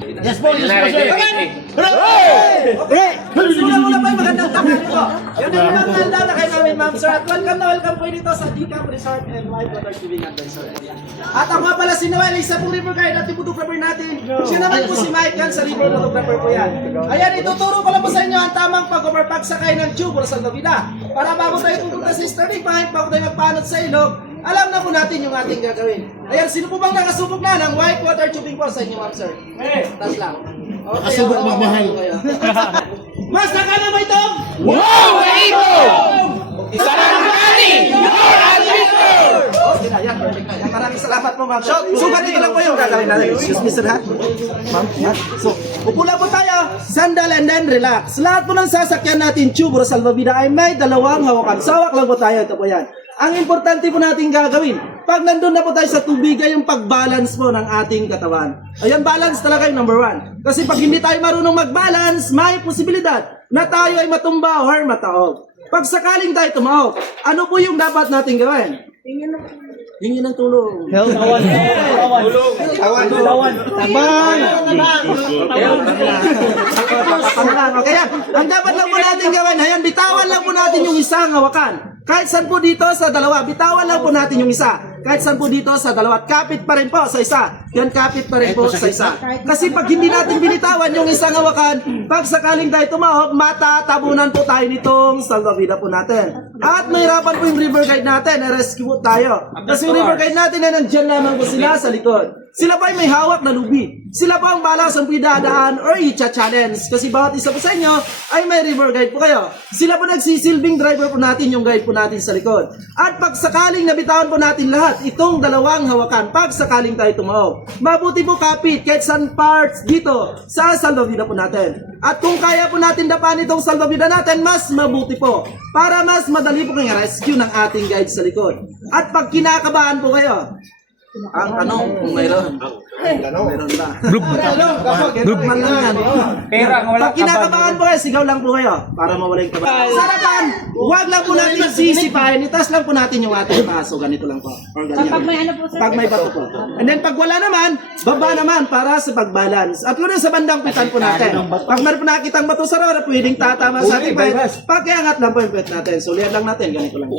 Yes po, yes po, sir. Okay, muna pa yung magandang tanghali po. Yan ang mga handa na kayo namin, ma'am sir. At welcome po dito sa Decamp Resort and Whitewater Tubing Advisor. At ako nga pala si Noel, isa pong river guide at yung photographer natin. Siya naman po si Mike yan, sa river photographer po yan. Ayan, ituturo ko lang po sa inyo ang tamang pag-pagsakay ng tube or salvavida. Para bago tayo pupunta sa starting point, bago tayo magpanot sa ilog, alam na po natin yung ating gagawin. Ayan, sino po bang nakasubok na ng whitewater tubing po sa inyo, ma'am sir? Tas lang. Okay, Nakasubok magmahal. Mas naka na ba ito? Wow! Ito! Isa lang kami! Your advisor! Okay na, yan. Perfect na. Yan, maraming salamat po, ma'am. So, ganito lang po yung gagawin natin. Excuse me, sir, ha? Ma'am, yan. So, upo lang po tayo. Sandal and then relax. Lahat po ng sasakyan natin, tube or salvavida ay may dalawang hawakan. Sawak lang po tayo. Ito po yan. Ang importante po natin gagawin, pag nandun na po tayo sa tubig, ay yung pag-balance po ng ating katawan. Ayan, balance talaga yung number one. Kasi pag hindi tayo marunong mag-balance, may posibilidad na tayo ay matumba or mataog. Pag sakaling tayo tumahog, ano po yung dapat natin gawin? Hingi ng tulong. Tawan. Okay, yan. Ang dapat lang po natin gawin, ayan, bitawan lang po natin yung isang hawakan. Kahit saan po dito sa dalawa, bitawan lang po natin yung isa. Kahit saan po dito sa dalawa, at kapit pa rin po sa isa. Yan, kapit pa rin po sa isa. Kasi pag hindi natin binitawan yung isang hawakan, pag sakaling tayo tumahog, matatabunan po tayo nitong salvavida po natin. At mahirapan po yung river guide natin, rescue po tayo. Kasi yung river guide natin ay nandyan lamang po sila sa likod. Sila pa ay may hawak na lubi. Sila pa ang balas ang pidadaan or i-challenge. Kasi bawat isa po sa inyo ay may river guide po kayo. Sila po nagsisilbing driver po natin, yung guide po natin sa likod. At pag sakaling nabitawan po natin lahat, itong dalawang hawakan, pag sakaling tayo tumahog, mabuti po kapit kahit saan parts dito sa salvavida po natin. At kung kaya po natin dapan itong salvavida natin, mas mabuti po. Para mas madali po kayong rescue ng ating guide sa likod. At pag kinakabahan po kayo, ang tanong kung mayroon. Mayroon ba? Man lang yan. Pag kinakabahan po kayo, sigaw lang po kayo para mawala yung kabahan. Sarapan, huwag lang po natin sisipahin. Itas lang po natin yung ating paso. Ganito lang po. Or ganyan. Pag may bato po. And then pag wala naman, baba naman para sa pag-balance. At yun sa bandang pitan po natin. Pag meron po nakikitang bato sa raw na pwedeng tatama sa ating pwede, pakiangat lang po yung pwede natin. Sulihan lang natin. Ganito lang.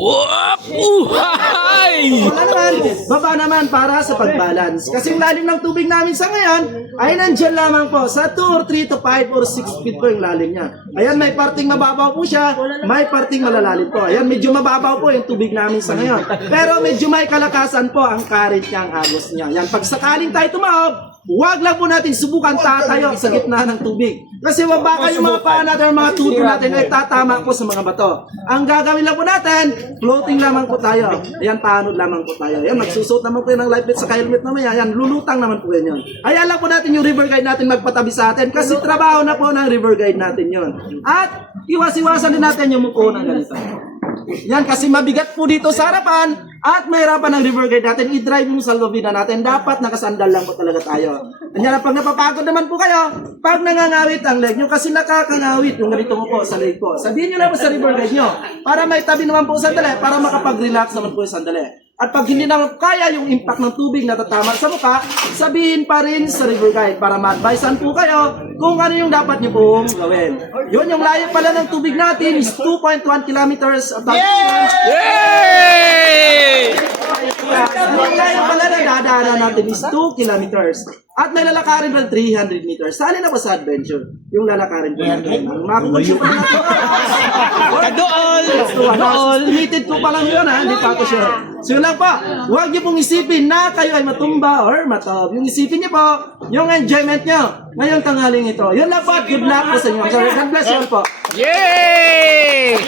Wala naman, baba naman para sa pag-balance. Kasi yung lalim ng tubig namin sa ngayon ay nandyan lamang po sa 2 or 3 to 5 or 6 feet po yung lalim niya. Ayan, may parting mababaw po siya, may parting malalalim po. Ayan, medyo mababaw po yung tubig namin sa ngayon. Pero medyo may kalakasan po ang current niya, ang agos niya. Yan, pag sakaling tayo tumahog, huwag lang po natin subukan tatayo sa gitna ng tubig. Kasi baka yung mga paa natin, mga tuto natin ay tatama po sa mga bato. Ang gagawin lang po natin, floating lamang po tayo. Ayan, paanod lamang po tayo. Ayan, magsusot naman po ng life vest sa helmet mamaya. Ayan, lulutang naman po yun. Ayan lang po natin yung river guide natin magpatabi sa atin kasi trabaho na po ng river guide natin yun. At iwas-iwasan din natin yung muko ng ganito. Yan, kasi mabigat po dito sa harapan at mahirapan ng river guide natin. I-drive yung salvavida natin. Dapat nakasandal lang po talaga tayo. Kanya pag napapagod naman po kayo, pag nangangawit ang leg nyo, kasi nakakangawit yung ganito mo po sa leg po. Sabihin nyo lang po sa river guide nyo para may tabi naman po sandali, para makapag-relax naman po yung sandali. At pag hindi naman kaya yung impact ng tubig na tatama sa mukha, sabihin pa rin sa river guide para ma-advisean po kayo kung ano yung dapat nyo pong gawin. Yun, yung layo pala ng tubig natin is 2.1 kilometers. Yay! Yung layo pala na dadaanan natin is 2 kilometers. At may lalakarin ng 300 meters. Sali na po sa adventure. Yung lalakarin po natin. Ang makukunsyo pa natin. Dool! Limited po pa lang yun, ha? Hindi pa ako sure. So yun lang po. Huwag niyo pong isipin na kayo ay matumba or matob. Yung isipin niyo po, yung enjoyment niyo ngayong tanghaling ito. Yun lang po at good luck po sa inyo. God bless you all po. Yay!